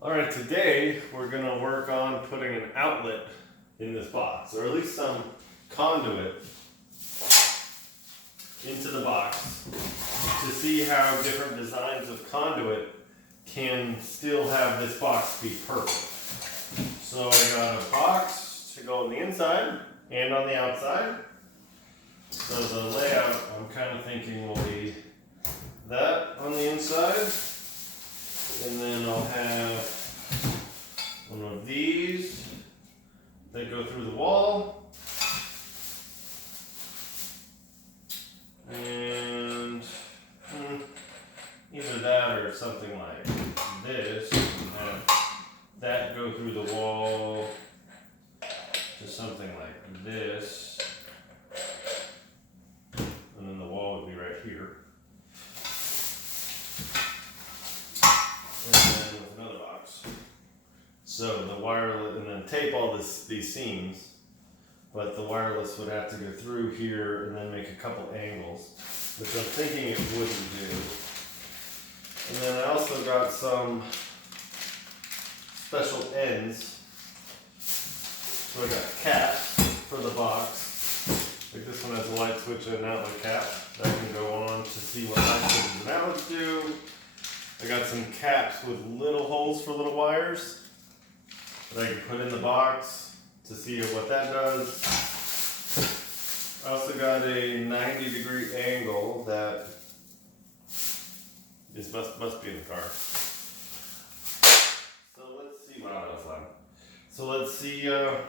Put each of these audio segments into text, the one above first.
Alright, today we're going to work on putting an outlet in this box, or at least some conduit into the box to see how different designs of conduit can still have this box be perfect. So I got a box to go on the inside and on the outside. So the layout I'm kind of thinking will be that on the inside. And then I'll have one of these that go through the wall. And either that or something like this. And have that go through the wall to something like this. And then the wall would be right here. So the wireless, and then tape all these seams, but the wireless would have to go through here and then make a couple angles, which I'm thinking it wouldn't do. And then I also got some special ends. So I got caps for the box. Like this one has a light switch and an outlet cap that can go on to see what light switches and outlets do. I got some caps with little holes for little wires that I can put in the box to see what that does. I also got a 90-degree angle that this must be in the car. So let's see what else I have. So let's see how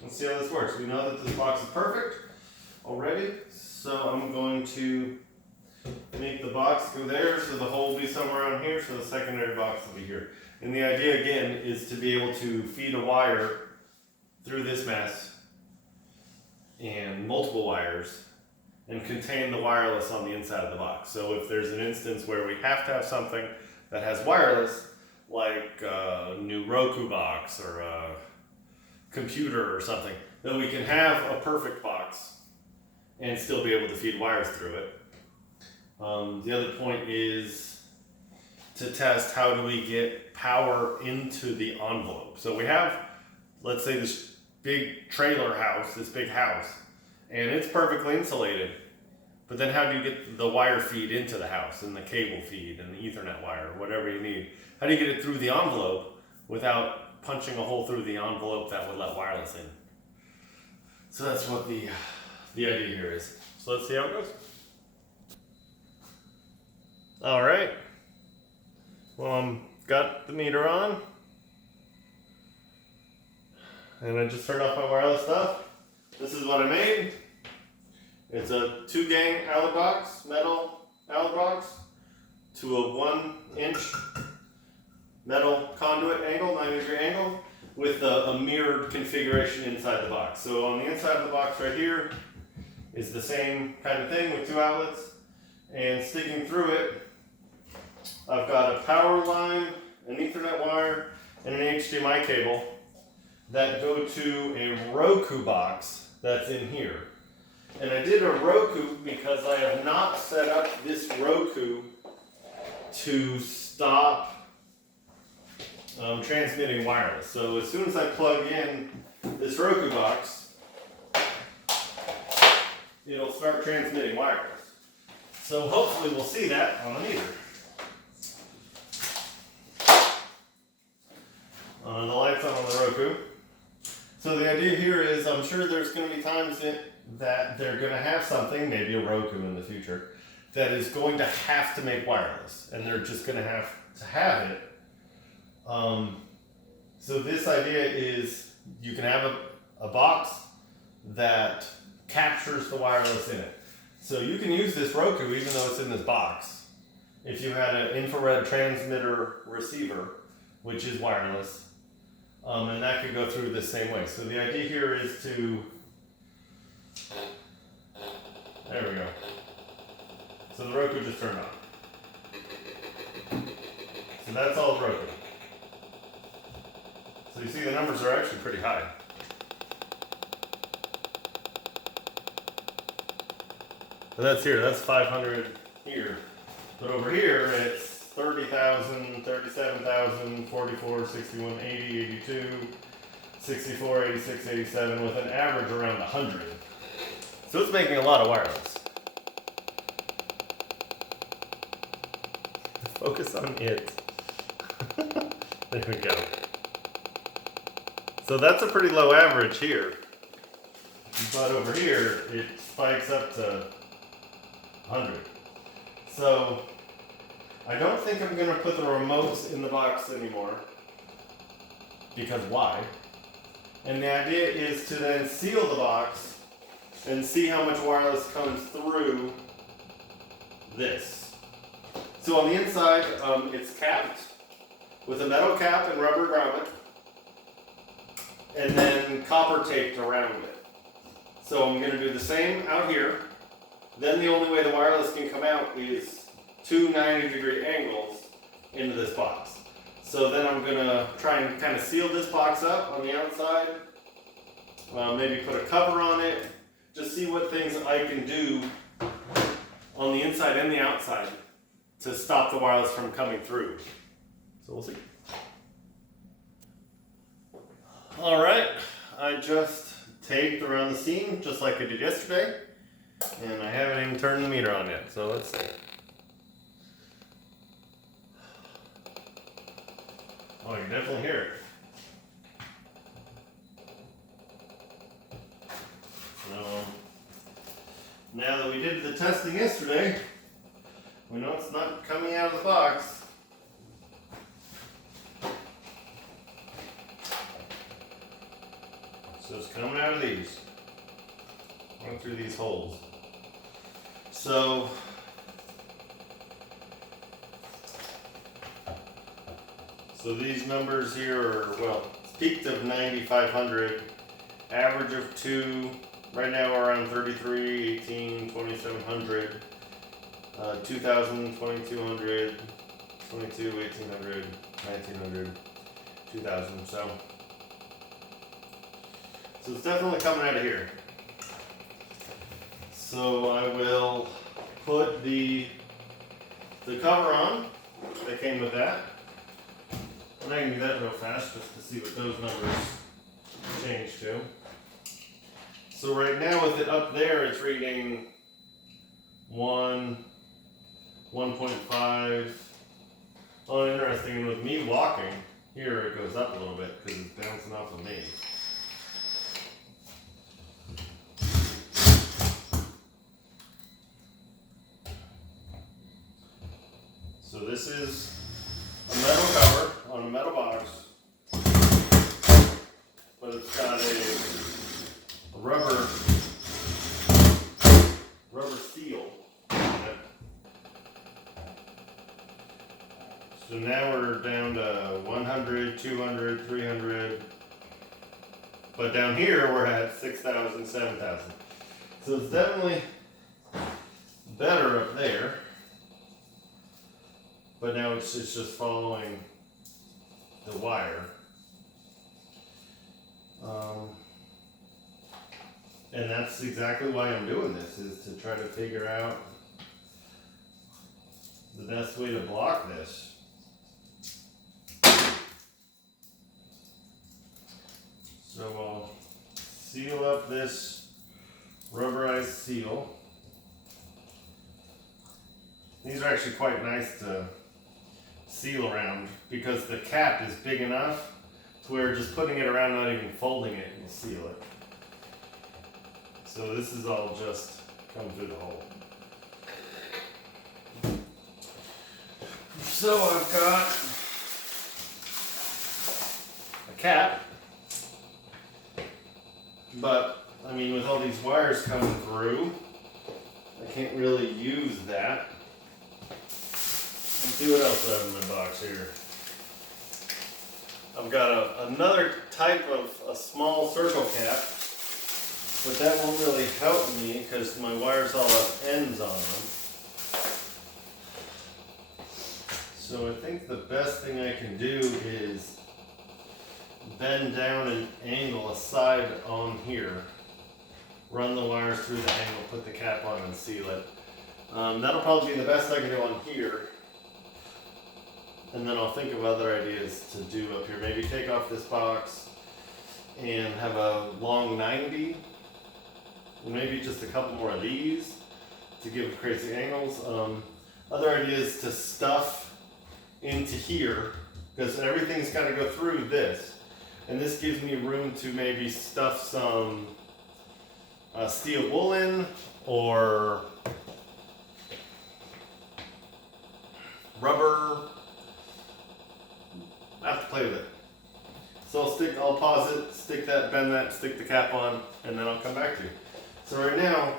this works. We know that this box is perfect already, so I'm going to make the box go there, so the hole will be somewhere around here, so the secondary box will be here. And the idea again is to be able to feed a wire through this mess and multiple wires and contain the wireless on the inside of the box. So if there's an instance where we have to have something that has wireless, like a new Roku box or a computer or something, then we can have a perfect box and still be able to feed wires through it. The other point is to test how do we get power into the envelope. So we have, let's say, this big trailer house, this big house, and it's perfectly insulated. But then how do you get the wire feed into the house and the cable feed and the Ethernet wire, whatever you need? How do you get it through the envelope without punching a hole through the envelope that would let wireless in? So that's what the idea here is. So let's see how it goes. All right. Well, got the meter on, and I just turned off my wireless stuff. This is what I made. It's a 2-gang outlet box, metal outlet box, to a 1-inch metal conduit angle, 90-degree angle, with a mirrored configuration inside the box. So on the inside of the box right here is the same kind of thing with 2 outlets, and sticking through it, I've got a power line, an Ethernet wire, and an HDMI cable that go to a Roku box that's in here. And I did a Roku because I have not set up this Roku to stop transmitting wireless. So as soon as I plug in this Roku box, it'll start transmitting wireless. So hopefully we'll see that on the meter. The lights on the Roku. So the idea here is I'm sure there's going to be times that they're going to have something, maybe a Roku in the future, that is going to have to make wireless. And they're just going to have it. So this idea is you can have a box that captures the wireless in it. So you can use this Roku even though it's in this box. If you had an infrared transmitter receiver, which is wireless, and that could go through the same way. So the idea here is to, there we go. So the Roku just turned on. So that's all Roku. So you see the numbers are actually pretty high. And that's here, that's 500 here. But over here, it's 30,000, 37,000, 44, 61, 80, 82, 64, 86, 87 with an average around 100. So it's making a lot of wireless. Focus on it. There we go. So that's a pretty low average here. But over here, it spikes up to 100. So I don't think I'm going to put the remotes in the box anymore. Because why? And the idea is to then seal the box and see how much wireless comes through this. So on the inside, it's capped with a metal cap and rubber grommet, and then copper taped around it. So I'm going to do the same out here. Then the only way the wireless can come out is two 90-degree angles into this box. So then I'm going to try and kind of seal this box up on the outside. Maybe put a cover on it. Just see what things I can do on the inside and the outside to stop the wireless from coming through. So we'll see. Alright, I just taped around the seam just like I did yesterday. And I haven't even turned the meter on yet, so let's see. Oh, you can definitely hear it. Now that we did the testing yesterday, we know it's not coming out of the box. So it's coming out of these. Going through these holes. So these numbers here are, well, peaked of 9,500, average of 2, right now we're around 33, 18, 2,700, 2,000, 2,200, 22, 1,800, 1,900, 2,000, so it's definitely coming out of here. So I will put the cover on that came with that. And I can do that real fast just to see what those numbers change to. So right now with it up there, it's reading 1, 1.5. Oh, interesting, and with me walking, here it goes up a little bit because it's bouncing off of me. So this is a metal cover on a metal box, but it's got a rubber seal on it. So now we're down to 100, 200, 300, but down here we're at 6,000, 7,000. So it's definitely better up there. But now it's just following the wire. And that's exactly why I'm doing this, is to try to figure out the best way to block this. So I'll seal up this rubberized seal. These are actually quite nice to seal around because the cap is big enough to where just putting it around, not even folding it, will seal it. So this is all just come through the hole. So I've got a cap, but I mean with all these wires coming through, I can't really use that. Let's see what else I have in my box here. I've got another type of a small circle cap, but that won't really help me because my wires all have ends on them. So I think the best thing I can do is bend down and angle a side on here, run the wires through the angle, put the cap on and seal it. That'll probably be the best I can do on here. and then I'll think of other ideas to do up here. Maybe take off this box and have a long 90, maybe just a couple more of these to give crazy angles. Other ideas to stuff into here, because everything's got to go through this, and this gives me room to maybe stuff some steel wool in, or rubber. I have to play with it. So I'll pause it, stick that, bend that, stick the cap on, and then I'll come back to you. So right now,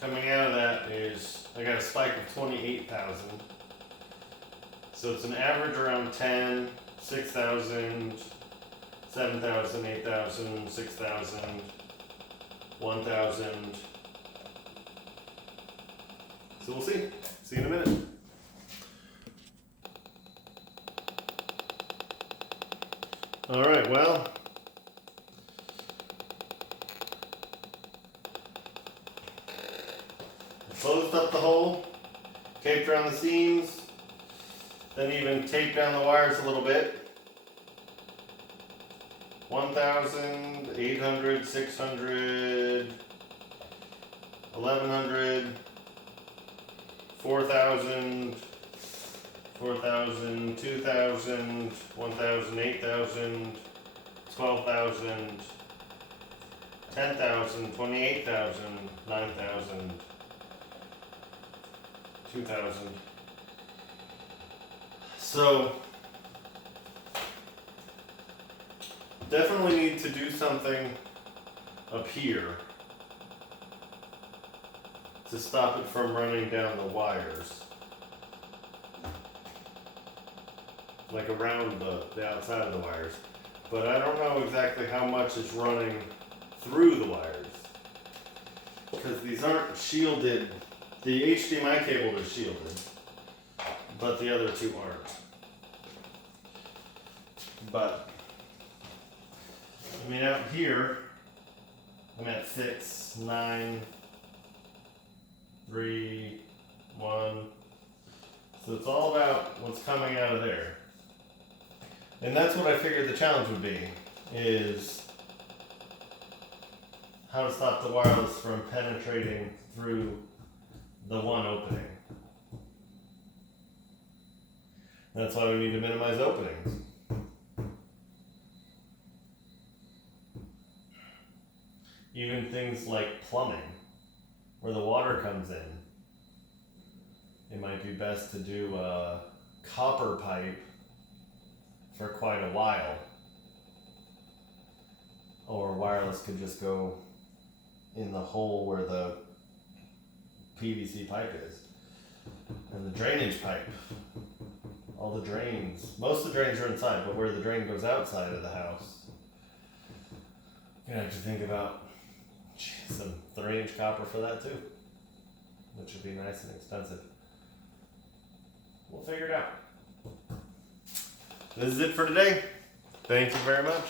coming out of that is, I got a spike of 28,000. So it's an average around 10, 6,000, 7,000, 8,000, 6,000, 1,000. So we'll see. See you in a minute. All right, well, closed up the hole, taped around the seams, then even taped down the wires a little bit. 1,000, 800, 600, 1,100, 4,000, 4,000, 2,000, 1,000, 8,000, 12,000, 10,000, 28,000, 9,000, 2,000. So, definitely need to do something up here to stop it from running down the wires. Like around the outside of the wires. But I don't know exactly how much is running through the wires, because these aren't shielded. The HDMI cable is shielded, but the other two aren't. But I mean, out here I'm at 6, 9, 3, 1. So it's all about what's coming out of there. And that's what I figured the challenge would be, is how to stop the wireless from penetrating through the one opening. That's why we need to minimize openings. Even things like plumbing, where the water comes in, it might be best to do a copper pipe for quite a while, or wireless could just go in the hole where the PVC pipe is, and the drainage pipe, all the drains, most of the drains are inside, but where the drain goes outside of the house, you have to think about some 3-inch copper for that too, which would be nice and expensive. We'll figure it out. This is it for today. Thank you very much.